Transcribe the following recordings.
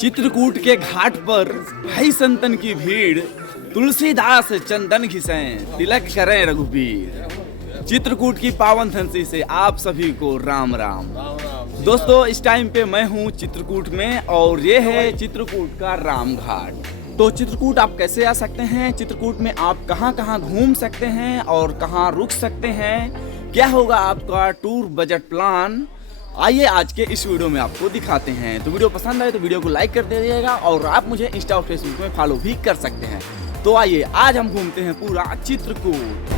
चित्रकूट के घाट पर भाई संतन की भीड़, तुलसीदास चंदन घिसें, तिलक करें रघुबीर। चित्रकूट की पावन धरती से आप सभी को राम राम। दोस्तों, इस टाइम पे मैं हूँ चित्रकूट में और ये है चित्रकूट का राम घाट। तो चित्रकूट आप कैसे आ सकते हैं, चित्रकूट में आप कहाँ कहाँ घूम सकते हैं और कहाँ रुक सकते हैं, क्या होगा आपका टूर बजट प्लान, आइए आज के इस वीडियो में आपको दिखाते हैं। तो वीडियो पसंद आए तो वीडियो को लाइक कर दीजिएगा और आप मुझे इंस्टा और फेसबुक में फॉलो भी कर सकते हैं। तो आइए आज हम घूमते हैं पूरा चित्रकूट।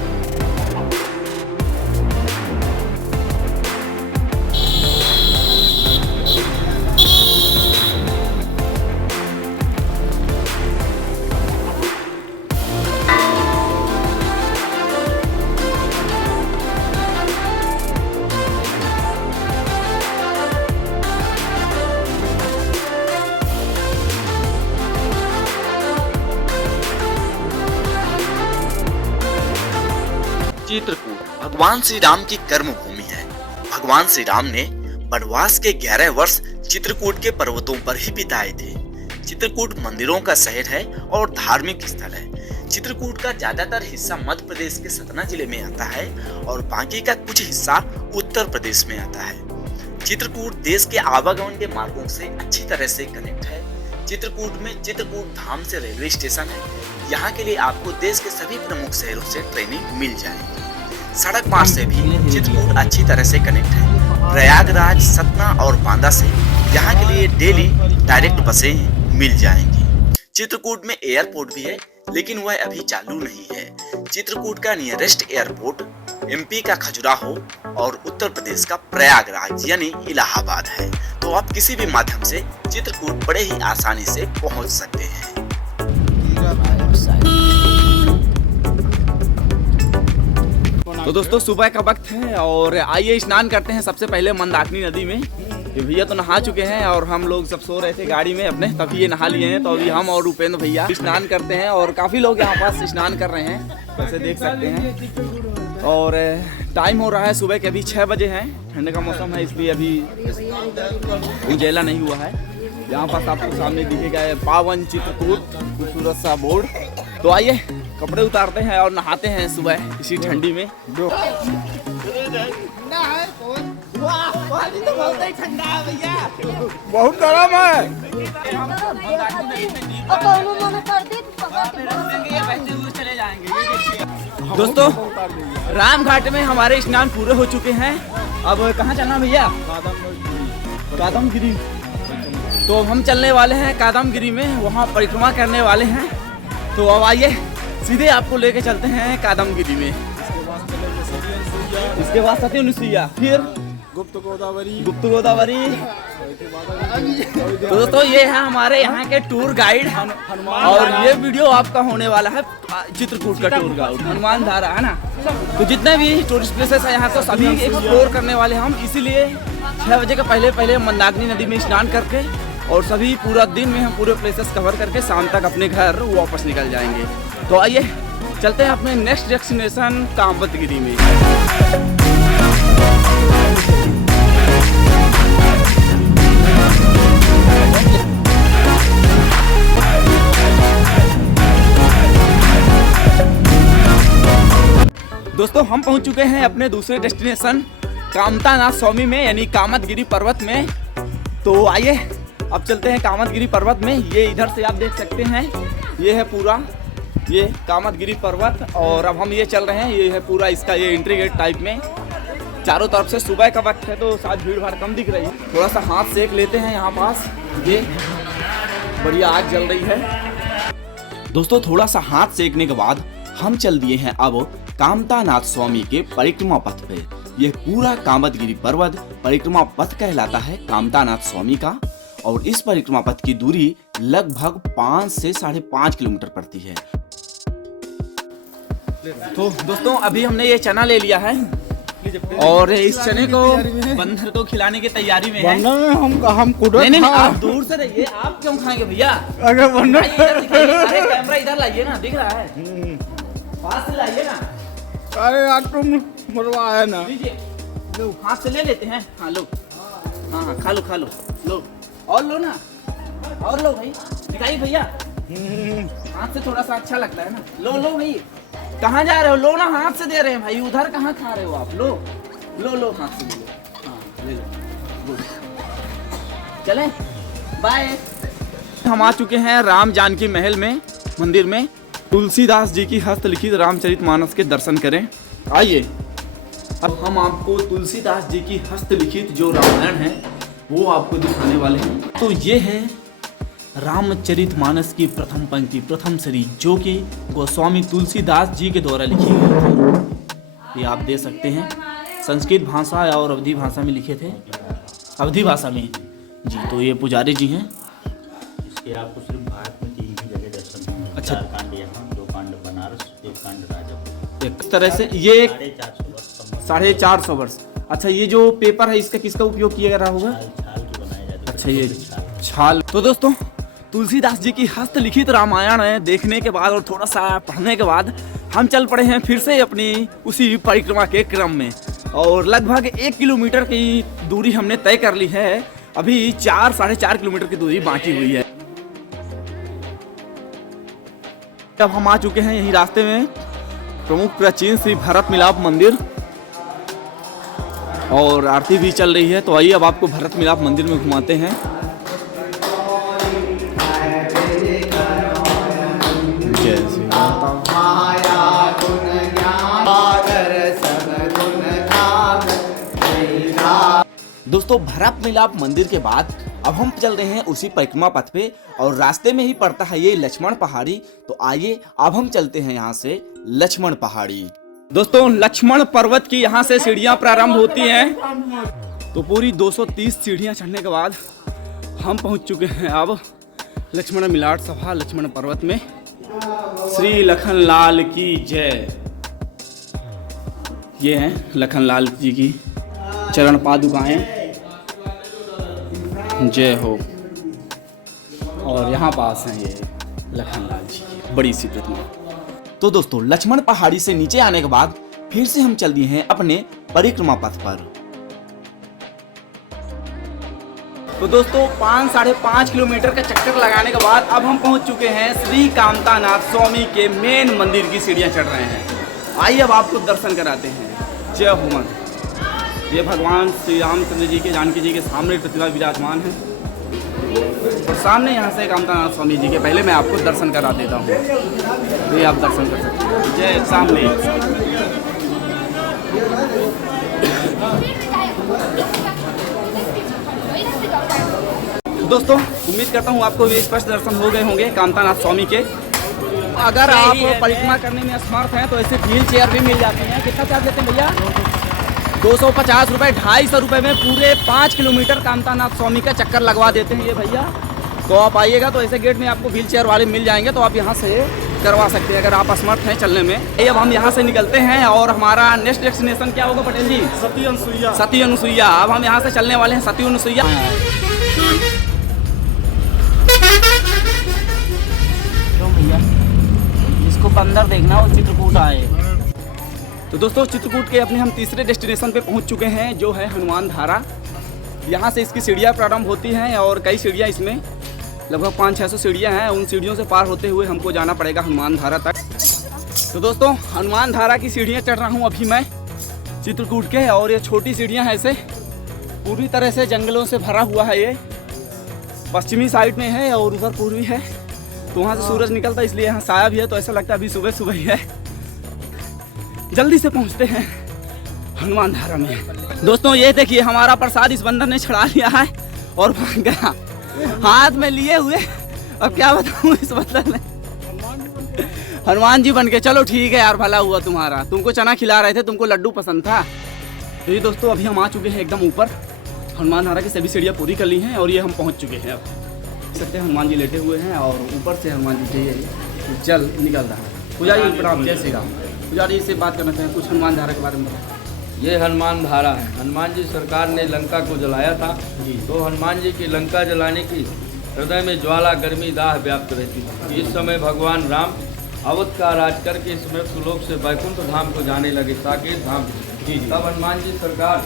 चित्रकूट भगवान श्री राम की कर्म भूमि है। भगवान श्री राम ने वनवास के 11 वर्ष चित्रकूट के पर्वतों पर ही बिताए थे। चित्रकूट मंदिरों का शहर है और धार्मिक स्थल है। चित्रकूट का ज्यादातर हिस्सा मध्य प्रदेश के सतना जिले में आता है और बाकी का कुछ हिस्सा उत्तर प्रदेश में आता है। चित्रकूट देश के आवागमन के मार्गों से अच्छी तरह से कनेक्ट है। चित्रकूट में चित्रकूट धाम से रेलवे स्टेशन है। यहाँ के लिए आपको देश के सभी प्रमुख शहरों से ट्रेनिंग मिल जाएगी। सड़क मार्ग से भी चित्रकूट अच्छी तरह से कनेक्ट है। प्रयागराज, सतना और बांदा से यहाँ के लिए डेली डायरेक्ट बसें मिल जाएंगी। चित्रकूट में एयरपोर्ट भी है लेकिन वह अभी चालू नहीं है। चित्रकूट का नियरेस्ट एयरपोर्ट एमपी का खजुराहो और उत्तर प्रदेश का प्रयागराज यानी इलाहाबाद है। तो आप किसी भी माध्यम से चित्रकूट बड़े ही आसानी से पहुंच सकते हैं। तो दोस्तों, सुबह का वक्त है और आइए स्नान करते हैं सबसे पहले मंदाकिनी नदी में। ये भैया तो नहा चुके हैं और हम लोग सब सो रहे थे गाड़ी में अपने, तभी ये नहा लिए हैं। तो अभी हम और उपेंद्र भैया स्नान करते हैं और काफ़ी लोग यहाँ पास स्नान कर रहे हैं, जैसे देख सकते हैं। और टाइम हो रहा है सुबह के, अभी 6 बजे हैं। ठंड का मौसम है इसलिए अभी उजाला नहीं हुआ है। यहाँ पास आपको सामने दिखेगा पावन चित्रकूट खूबसूरत सा बोर्ड। तो आइए कपड़े उतारते हैं और नहाते हैं सुबह इसी ठंडी में। बहुत गर्म है। दोस्तों, राम घाट में हमारे स्नान पूरे हो चुके हैं। अब कहाँ चलना भैया? कादमगिरी। तो हम चलने वाले हैं कादमगिरी में, वहाँ परिक्रमा करने वाले हैं। तो अब आइए सीधे आपको लेके चलते हैं कादमगिरी में। इसके बाद सत्यनुसुईया, फिर गुप्त गोदावरी। तो दोस्तों, ये है हमारे यहाँ के टूर गाइड और ये वीडियो आपका होने वाला है चित्रकूट का टूर गाइड हनुमान धारा, है ना। तो जितने भी टूरिस्ट प्लेसेस है यहाँ तो सभी एक्सप्लोर करने वाले हम, इसीलिए 6 बजे के पहले मंदाकिनी नदी में स्नान करके और सभी पूरा दिन में हम पूरे प्लेसेस कवर करके शाम तक अपने घर वापस निकल जाएंगे। तो आइए चलते हैं अपने नेक्स्ट डेस्टिनेशन कामतगिरी में। दोस्तों, हम पहुंच चुके हैं अपने दूसरे डेस्टिनेशन कामतानाथ स्वामी में यानी कामतगिरी पर्वत में। तो आइए अब चलते हैं कामतगिरी पर्वत में। ये इधर से आप देख सकते हैं, ये है पूरा ये कामतगिरी पर्वत और अब हम ये चल रहे हैं। ये है पूरा इसका ये एंट्री गेट टाइप में। चारों तरफ से सुबह का वक्त है तो शायद भीड़ भाड़ कम दिख रही है। थोड़ा सा हाथ सेक लेते हैं यहाँ पास, ये बढ़िया आग जल रही है। दोस्तों, थोड़ा सा हाथ सेकने के बाद हम चल दिए हैं अब कामतानाथ स्वामी के परिक्रमा पथ पे। यह पूरा कामतगिरी पर्वत परिक्रमा पथ कहलाता है कामतानाथ स्वामी का और इस परिक्रमा पथ की दूरी लगभग 5 से 5.5 किलोमीटर पड़ती है। तो दोस्तों, अभी हमने ये चना ले लिया है और इस चने को बंदर को खिलाने की तैयारी में है। हम नहीं, आप दूर से रहिए, आप क्यों खाएंगे भैया? अगर बंदर अरे कैमरा इधर लाइए ना, दिख रहा है, पास से लाइए ना। अरे यार तुम मरवा है ना, लीजिए, लो हाथ से ले लेते हैं। हाँ लो, हाँ खा लो लो और लो ना। और लो भाई, दिखाइए भैया, हाथ से थोड़ा सा अच्छा लगता है ना। लो लो भाई, कहाँ जा रहे हो? लो ना, हाथ से दे रहे हैं भाई, उधर कहाँ खा रहे हो आप? लो लो लो, हाथ से ले लो। हाँ ले लो, गुड। चलें, बाय। हम आ चुके हैं राम जानकी महल में, मंदिर में। तुलसीदास जी की हस्तलिखित रामचरितमानस के दर्शन करें। आइए, अब हम आपको तुलसीदास जी की हस्तलिखित जो रामायण है वो आपको दिखाने वाले हैं। तो ये है रामचरितमानस की प्रथम पंक्ति, प्रथम श्री, जो कि गोस्वामी तुलसीदास जी के द्वारा लिखी गई थी। ये आप देख सकते हैं, संस्कृत भाषा और अवधी भाषा में लिखे थे, अवधी भाषा में जी। तो ये पुजारी जी हैं। इसके आपको सिर्फ भारत में 3 ही जगह दर्शन होंगे। अच्छा। 4 कांड यहाँ, 2 कांड बनारस, 1 कांड राजापुर। एक तरह से ये 450 वर्ष संबंध 450 वर्ष। अच्छा, ये जो पेपर है इसका किसका उपयोग किया रहा होगा? छाल की बनाई जाती है। अच्छा, ये छाल। तो दोस्तों, तुलसीदास जी की हस्तलिखित रामायण है देखने के बाद और थोड़ा सा पढ़ने के बाद हम चल पड़े हैं फिर से अपनी उसी परिक्रमा के क्रम में। और लगभग 1 किलोमीटर की दूरी हमने तय कर ली है। अभी 4-4.5 किलोमीटर की दूरी बाकी हुई है। अब हम आ चुके हैं यही रास्ते में प्रमुख प्राचीन श्री भरत मिलाप मंदिर, और आरती भी चल रही है। तो आइए अब आपको भरत मिलाप मंदिर में घुमाते हैं। जय श्री राम। दोस्तों, भरत मिलाप मंदिर के बाद अब हम चल रहे हैं उसी परिक्रमा पथ पे, और रास्ते में ही पड़ता है ये लक्ष्मण पहाड़ी। तो आइए अब हम चलते हैं यहाँ से लक्ष्मण पहाड़ी। दोस्तों, लक्ष्मण पर्वत की यहाँ से सीढ़ियाँ प्रारंभ होती हैं। तो पूरी 230 सीढ़ियाँ चढ़ने के बाद हम पहुँच चुके हैं अब लक्ष्मण मिलाट सभा लक्ष्मण पर्वत में। श्री लखनलाल की जय। ये हैं लखनलाल जी की चरण पादुकाएं, जय हो। और यहाँ पास हैं ये लखनलाल जी की बड़ी सी प्रतिमा। तो दोस्तों, लक्ष्मण पहाड़ी से नीचे आने के बाद फिर से हम चल दिए हैं अपने परिक्रमा पथ पर। तो दोस्तों, 5-5.5 किलोमीटर का चक्कर लगाने के बाद अब हम पहुंच चुके हैं श्री कामतानाथ स्वामी के मेन मंदिर की सीढ़ियां चढ़ रहे हैं। आइए अब आपको दर्शन कराते हैं। जय हो। ये भगवान श्री रामचंद्र जी के, जानकी जी के सामने प्रतिमा विराजमान है, और सामने यहाँ से कामतानाथ स्वामी जी के पहले मैं आपको दर्शन करा देता हूँ। ये आप दर्शन कर सकते हैं। जय सामने। दोस्तों, उम्मीद करता हूँ आपको भी स्पष्ट दर्शन हो गए होंगे कामतानाथ स्वामी के। अगर आप परिक्रमा करने में असमर्थ हैं तो ऐसे व्हील चेयर भी मिल जाती हैं। कितना चार्ज लेते हैं भैया? 250 रुपये, 250 रुपये में पूरे 5 किलोमीटर कामतानाथ स्वामी का चक्कर लगवा देते हैं ये भैया। तो आप आइएगा तो ऐसे गेट में आपको व्हील चेयर वाले मिल जाएंगे, तो आप यहाँ से करवा सकते हैं अगर आप असमर्थ हैं चलने में। अब हम यहाँ से निकलते हैं और हमारा नेक्स्ट डेस्टिनेशन क्या होगा पटेल जी? सती अनुसुईया। सती अनुसुईया। अब हम यहाँ से चलने वाले हैं सती अनुसुईया। क्यों भैया? जिसको बंदर देखना वो चित्रकूट आए। तो दोस्तों, चित्रकूट के अपने हम तीसरे डेस्टिनेशन पे पहुंच चुके हैं, जो है हनुमान धारा। यहाँ से इसकी सीढ़ियाँ प्रारंभ होती हैं और कई सीढ़ियाँ, इसमें लगभग 500-600 सीढ़ियाँ हैं। उन सीढ़ियों से पार होते हुए हमको जाना पड़ेगा हनुमान धारा तक। तो दोस्तों, हनुमान धारा की सीढ़ियाँ चढ़ रहा हूँ अभी मैं चित्रकूट के, और ये छोटी सीढ़ियाँ हैं, ऐसे पूरी तरह से जंगलों से भरा हुआ है। ये पश्चिमी साइड में है और उधर पूर्वी है, तो वहाँ से सूरज निकलता है, इसलिए यहाँ साया भी है। तो ऐसा लगता है अभी सुबह सुबह ही है। जल्दी से पहुँचते हैं हनुमान धारा में। दोस्तों, ये देखिए हमारा प्रसाद इस बंदर ने चढ़ा लिया है और भाग गया हाथ में लिए हुए। अब क्या बताऊँ, इस बंदर ने हनुमान जी बन के। चलो ठीक है यार, भला हुआ तुम्हारा, तुमको चना खिला रहे थे, तुमको लड्डू पसंद था। तो ये दोस्तों, अभी हम आ चुके हैं एकदम ऊपर। हनुमान धारा की सभी सीढ़ियाँ पूरी कर ली हैं और ये हम पहुँच चुके हैं। अब देख सकते हैं हनुमान जी लेटे हुए हैं और ऊपर से हनुमान जी के जल निकल रहा है। पुजारी प्रणाम, जय श्री राम। पुजारी से बात करना चाहें, कुछ हनुमान धारा के बारे में बताएं। ये हनुमान धारा है। हनुमान जी सरकार ने लंका को जलाया था, तो हनुमान जी की लंका जलाने की हृदय में ज्वाला, गर्मी, दाह व्याप्त रहती थी। इस समय भगवान राम अवध का राज करके इस मृत्यु लोक से वैकुंठ धाम को जाने लगे, साकेत धाम। तब हनुमान जी सरकार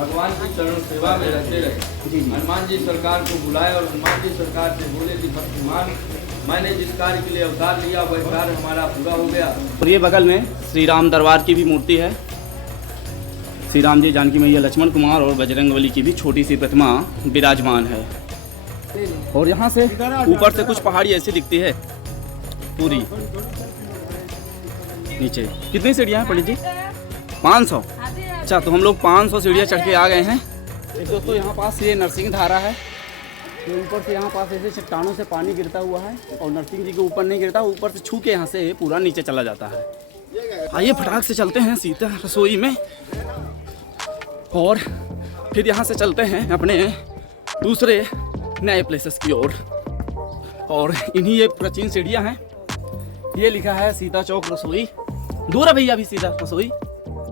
भगवान की चरण सेवा में रहते रहे। हनुमान जी सरकार को बुलाए और हनुमान जी सरकार से बोले कि भक्तिमान, मैंने जिस कार्य के लिए अवतार लिया वह कार्य हमारा पूरा हो गया। और ये बगल में श्री राम दरबार की भी मूर्ति है। श्री राम जी, जानकी मैया, लक्ष्मण कुमार और बजरंगबली की भी छोटी सी प्रतिमा विराजमान है। और यहाँ से ऊपर से कुछ पहाड़ी ऐसी दिखती है पूरी। नीचे कितनी सीढ़ियाँ हैं पंडित जी? 500। अच्छा, तो हम लोग 500 सीढ़ियाँ चढ़ के आ गए हैं। एक दोस्तों यहाँ पास ये नरसिंह धारा है। ये ऊपर से यहाँ पास ऐसे चट्टानों से पानी गिरता हुआ है और नरसिंह जी के ऊपर नहीं गिरता, ऊपर से छू के यहाँ से पूरा नीचे चला जाता है। आइए फटाक से चलते हैं सीता रसोई में और फिर यहाँ से चलते हैं अपने दूसरे नए प्लेसेस की ओर। और इन्हीं ये प्राचीन सीढ़ियाँ हैं। ये लिखा है सीता चौक रसोई। दूर है भैया अभी सीता रसोई।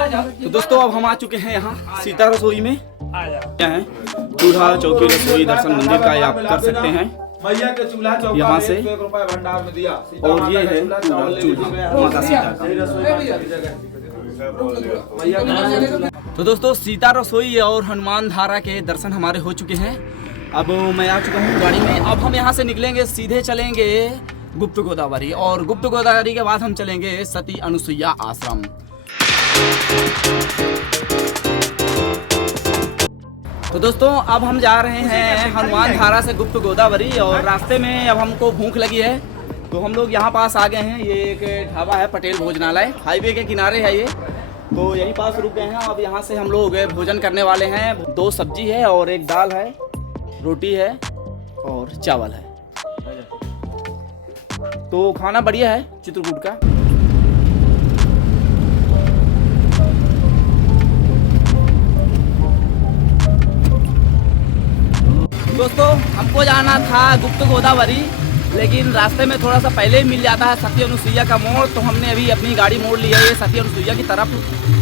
तो दोस्तों अब हम आ चुके हैं यहाँ सीता रसोई में। क्या है? चूल्हा चौकी रसोई दर्शन मंदिर का आप कर सकते हैं भैया के चूल्हा चौका यहाँ से। 1 रुपया भंडार में दिया। और ये है पूरा चूल्हा माता सीता का। तो दोस्तों सीता रसोई और हनुमान धारा के दर्शन हमारे हो चुके हैं। अब मैं आ चुका हूँ गाड़ी में। अब हम यहाँ से निकलेंगे, सीधे चलेंगे गुप्त गोदावरी और गुप्त गोदावरी के बाद हम चलेंगे सती अनुसुईया आश्रम। तो दोस्तों अब हम जा रहे हैं हनुमान धारा से गुप्त गोदावरी और रास्ते में अब हमको भूख लगी है तो हम लोग यहाँ पास आ गए हैं। ये एक ढाबा है पटेल भोजनालय, हाईवे के किनारे है ये। तो यहीं पास रुक गए हैं। अब यहाँ से हम लोग भोजन करने वाले हैं। 2 सब्जी है और 1 दाल है, रोटी है और चावल है। तो खाना बढ़िया है चित्रकूट का। दोस्तों हमको जाना था गुप्त गोदावरी, लेकिन रास्ते में थोड़ा सा पहले ही मिल जाता है सती अनुसुईया का मोड़। तो हमने अभी अपनी गाड़ी मोड़ ली है ये सती अनुसुईया की तरफ।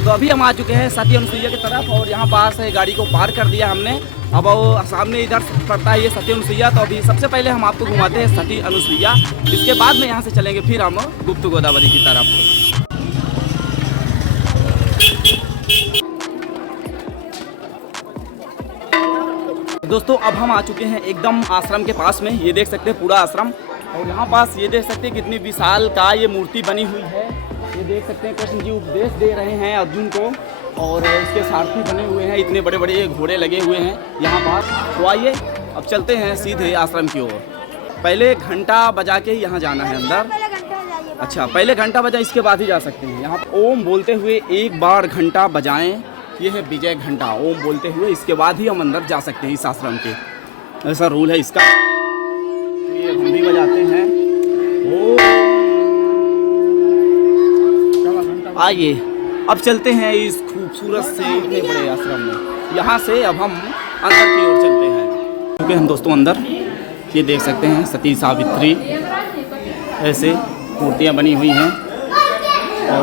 तो अभी हम आ चुके हैं सती अनुसुईया की तरफ और यहाँ पास गाड़ी को पार कर दिया हमने। अब वो सामने इधर पड़ता है ये सती अनुसुईया। तो अभी सबसे पहले हम आपको घुमाते हैं सती अनुसुईया, इसके बाद में यहाँ से चलेंगे फिर हम गुप्त गोदावरी की तरफ। दोस्तों अब हम आ चुके हैं एकदम आश्रम के पास में। ये देख सकते हैं पूरा आश्रम और यहाँ पास ये देख सकते हैं कितनी विशाल का ये मूर्ति बनी हुई है। ये देख सकते हैं कृष्ण जी उपदेश दे रहे हैं अर्जुन को और इसके सारथी बने हुए हैं, इतने बड़े बड़े घोड़े लगे हुए हैं यहाँ पास। तो आइए अब चलते हैं सीधे आश्रम की ओर। पहले घंटा बजा के यहाँ जाना है अंदर। अच्छा, पहले घंटा बजा, इसके बाद ही जा सकते हैं। यहाँ ओम बोलते हुए 1 बार घंटा बजाएं। ये है विजय घंटा, ओम बोलते हुए इसके बाद ही हम अंदर जा सकते हैं इस आश्रम के। ऐसा रूल है इसका। ये हम भी बजाते हैं। आइए अब चलते हैं इस खूबसूरत से इतने बड़े आश्रम में। यहाँ से अब हम अंदर की ओर चलते हैं। क्योंकि हम दोस्तों अंदर ये देख सकते हैं सती सावित्री ऐसे मूर्तियाँ बनी हुई हैं। और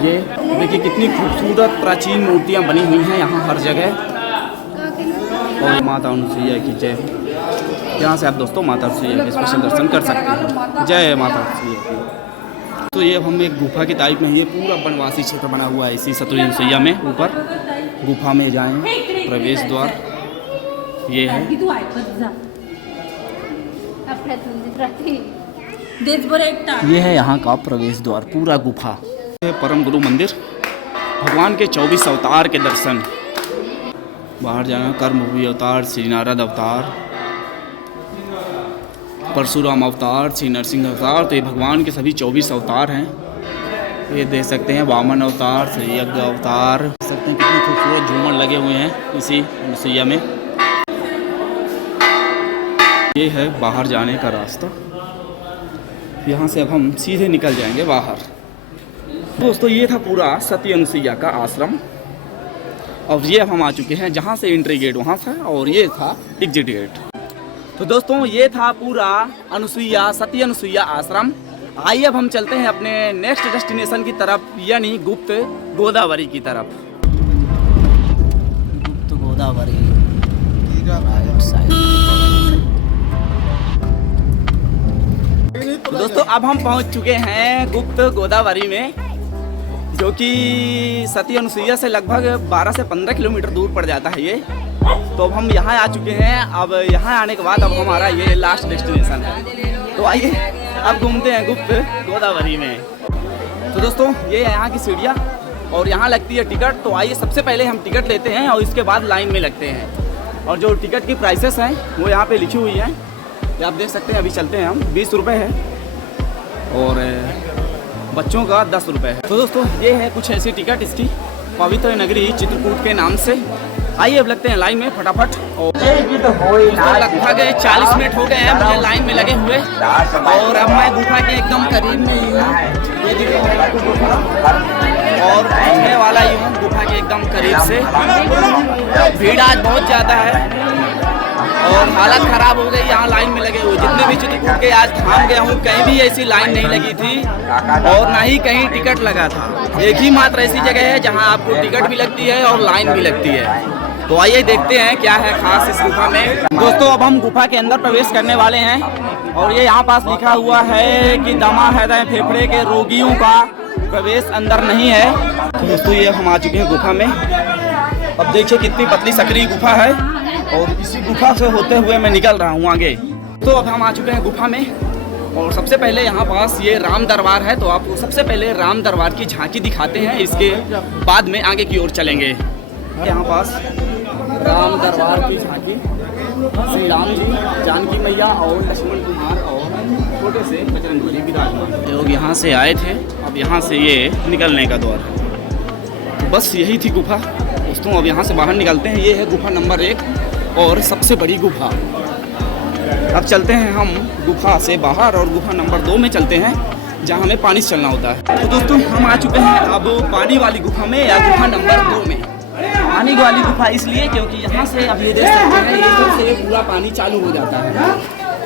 ये देखिए कितनी खूबसूरत प्राचीन मूर्तियाँ बनी हुई हैं यहाँ हर जगह। और माता अनुसुईया की जय। यहाँ से आप दोस्तों माता अनुसुईया के स्पेशल दर्शन कर सकते हैं। जय माता अनुसुईया की। तो ये हम एक गुफा की टाइप में, ये पूरा वनवासी क्षेत्र बना हुआ है इसी सती अनुसुईया में। ऊपर गुफा में जाएं, प्रवेश द्वार ये है। ये है यहाँ का प्रवेश द्वार, पूरा गुफा। परम गुरु मंदिर, भगवान के 24 अवतार के दर्शन। बाहर जाना, कर्मभूमि अवतार, श्री नारद अवतार, परशुराम अवतार, श्री नरसिंह अवतार। तो ये भगवान के सभी 24 अवतार हैं। ये देख सकते हैं वामन अवतार, श्री यज्ञ अवतार। देख सकते हैं कितने खूबसूरत झूमर लगे हुए हैं इसी अनुसुईया में। ये है बाहर जाने का रास्ता। यहाँ से अब हम सीधे निकल जाएंगे बाहर। दोस्तों ये था पूरा सती अनुसुईया का आश्रम और ये अब हम आ चुके हैं जहाँ से एंट्री गेट वहाँ था और ये था एग्जिट गेट। तो दोस्तों ये था पूरा अनुसुईया सती अनुसुईया आश्रम। आइए अब हम चलते हैं अपने नेक्स्ट डेस्टिनेशन की तरफ, यानी गुप्त गोदावरी की तरफ। गुप्त गोदावरी तो दोस्तों अब हम पहुंच चुके हैं गुप्त गोदावरी में जो कि सती अनुसुईया से लगभग 12 से 15 किलोमीटर दूर पड़ जाता है ये। तो अब हम यहाँ आ चुके हैं। अब यहाँ आने के बाद अब हमारा ये लास्ट डेस्टिनेशन है। तो आइए अब घूमते हैं गुप्त गोदावरी में। तो दोस्तों ये है यहाँ की सीढ़ियाँ और यहाँ लगती है टिकट। तो आइए सबसे पहले हम टिकट लेते हैं और इसके बाद लाइन में लगते हैं। और जो टिकट की प्राइसेस हैं वो यहाँ पे लिखी हुई हैं, ये आप देख सकते हैं। अभी चलते हैं हम। 20 रुपये है और बच्चों का 10 रुपये है। तो दोस्तों ये है कुछ ऐसी टिकट इसकी, पवित्र नगरी चित्रकूट के नाम से। आइए अब लगते हैं लाइन में फटाफट। और लगभग 40 मिनट हो गए हैं मुझे लाइन में लगे हुए और अब मैं गुफा के एकदम करीब में ही हूँ। ये दिख रहा है आपको गुफा और घूमने वाला ही हूँ गुफा के एकदम करीब से। भीड़ आज बहुत ज़्यादा है और हालत ख़राब हो गई यहाँ लाइन में लगे हुए। जितने भी चित्रकूट के आज धाम गया हूँ कहीं भी ऐसी लाइन नहीं लगी थी और ना ही कहीं टिकट लगा था। एक ही मात्र ऐसी जगह है जहाँ आपको टिकट भी लगती है और लाइन भी लगती है। तो आइए देखते हैं क्या है खास इस गुफा में। दोस्तों अब हम गुफा के अंदर प्रवेश करने वाले हैं और ये यहाँ पास लिखा हुआ है कि दमा हृदय फेफड़े के रोगियों का प्रवेश अंदर नहीं है। तो दोस्तों ये हम आ चुके हैं गुफा में। अब देखिए कितनी पतली सकरी गुफा है और इसी गुफा से होते हुए मैं निकल रहा हूँ आगे। तो अब हम आ चुके हैं गुफा में और सबसे पहले यहाँ पास ये राम दरबार है। तो आपको सबसे पहले राम दरबार की झांकी दिखाते हैं, इसके बाद में आगे की ओर चलेंगे। यहाँ पास राम दरबार की झांकी, श्री राम जी, जानकी मैया और लक्ष्मण कुमार और छोटे से बजरंगबली विराजमान। लोग यहाँ से आए थे, अब यहाँ से ये निकलने का द्वार है। तो बस यही थी गुफा दोस्तों। अब यहाँ से बाहर निकलते हैं। ये है गुफा नंबर 1 और सबसे बड़ी गुफा। अब चलते हैं हम गुफा से बाहर और गुफा नंबर 2 में चलते हैं जहाँ हमें पानी से चलना होता है। तो दोस्तों हम आ चुके हैं अब पानी वाली गुफा में या गुफा नंबर 2 में। पानी वाली गुफा इसलिए क्योंकि यहाँ से अब ये देख सकते हैं ये से पूरा पानी चालू हो जाता है,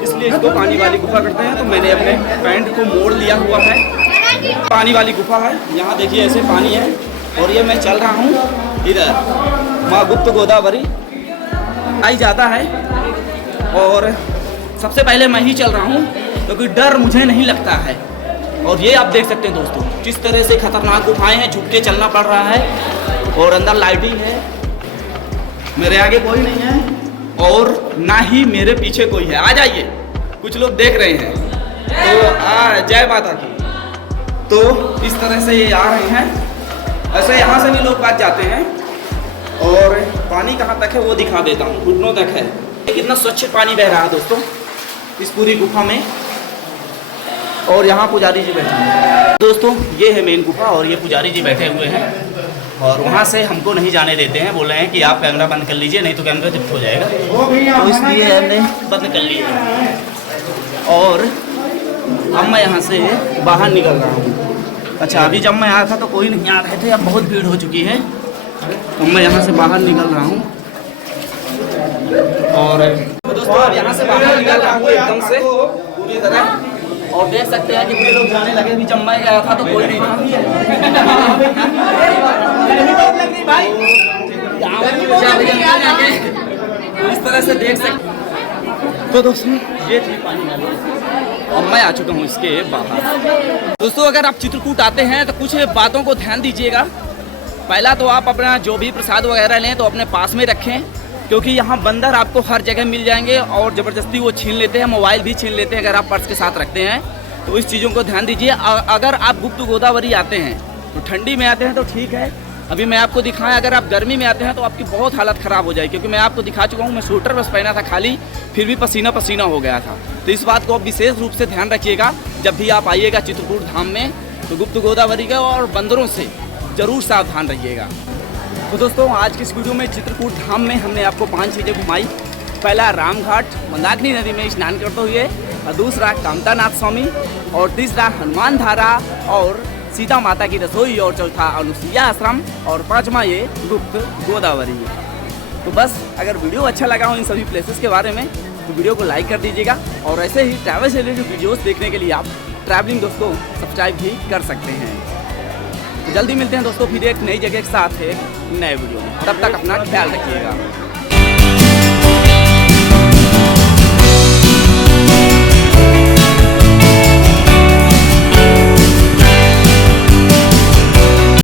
इसलिए इसको पानी वाली गुफा करते हैं। तो मैंने अपने पैंट को मोड़ लिया हुआ है। पानी वाली गुफा है, यहाँ देखिए ऐसे पानी है और ये मैं चल रहा हूँ इधर। माँ गुप्त गोदावरी आई जाता है और सबसे पहले मैं ही चल रहा हूँ क्योंकि डर मुझे नहीं लगता है। और ये आप देख सकते हैं दोस्तों किस तरह से खतरनाक गुफाएं हैं, झुक के चलना पड़ रहा है और अंदर लाइटिंग है। मेरे आगे कोई नहीं है और ना ही मेरे पीछे कोई है। आ जाइए, कुछ लोग देख रहे हैं तो जय माता की। तो इस तरह से ये आ रहे हैं। ऐसे यहाँ से भी लोग बात जाते हैं और पानी कहाँ तक है वो दिखा देता हूँ, घुटनों तक है। कितना स्वच्छ पानी बह रहा है दोस्तों इस पूरी गुफा में। और यहाँ पुजारी जी बैठे हैं दोस्तों। ये है मेन गुफा और ये पुजारी जी बैठे हुए हैं और वहाँ से हमको नहीं जाने देते हैं। बोल रहे हैं कि आप कैमरा बंद कर लीजिए नहीं तो कैमरा जब्त हो जाएगा, तो इसलिए हमने बंद कर लिया। और अब मैं यहाँ से बाहर निकल रहा हूँ। अच्छा अभी जब मैं आया था तो कोई नहीं आ रहे थे, अब बहुत भीड़ हो चुकी है। तो मैं यहाँ से बाहर निकल रहा हूँ और दोस्तों अब यहाँ से बाहर निकल रहा हूँ एकदम से पूरी तरह। और देख सकते हैं कि लोग जाने लगे। भी जब मैं गया था तो कोई नहीं था। इस तरह से देख सकते। तो दोस्तों ये थी पानी वाली और मैं आ चुका हूँ इसके बाहर। दोस्तों अगर आप चित्रकूट आते हैं तो कुछ बातों को ध्यान दीजिएगा। पहला तो आप अपना जो भी प्रसाद वगैरह लें तो अपने पास में रखें क्योंकि यहाँ बंदर आपको हर जगह मिल जाएंगे और ज़बरदस्ती वो छीन लेते हैं, मोबाइल भी छीन लेते हैं अगर आप पर्स के साथ रखते हैं। तो इस चीज़ों को ध्यान दीजिए। अगर आप गुप्त गोदावरी आते हैं तो ठंडी में आते हैं तो ठीक है। अभी मैं आपको दिखाया अगर आप गर्मी में आते हैं तो आपकी बहुत हालत ख़राब हो जाएगी क्योंकि मैं आपको दिखा चुका हूँ। मैं स्वेटर बस पहना था खाली, फिर भी पसीना पसीना हो गया था। तो इस बात को आप विशेष रूप से ध्यान रखिएगा जब भी आप आइएगा चित्रकूट धाम में। तो गुप्त गोदावरी का और बंदरों से ज़रूर सावधान रहिएगा। तो दोस्तों आज की इस वीडियो में चित्रकूट धाम में हमने आपको 5 चीज़ें घुमाई। पहला रामघाट मंदाकिनी नदी में स्नान करते हुए, और दूसरा कामतानाथ स्वामी, और तीसरा हनुमान धारा और सीता माता की रसोई, और चौथा अनुसुईया आश्रम, और पांचवा ये गुप्त गोदावरी। तो बस अगर वीडियो अच्छा लगा हो इन सभी प्लेसेस के बारे में तो वीडियो को लाइक कर दीजिएगा और ऐसे ही ट्रैवल से रिलेटेड वीडियोस देखने के लिए आप ट्रैवलिंग दोस्तों सब्सक्राइब भी कर सकते हैं। तो जल्दी मिलते हैं दोस्तों फिर एक नई जगह के साथ एक नए वीडियो में। तब तक अपना ख्याल रखिएगा।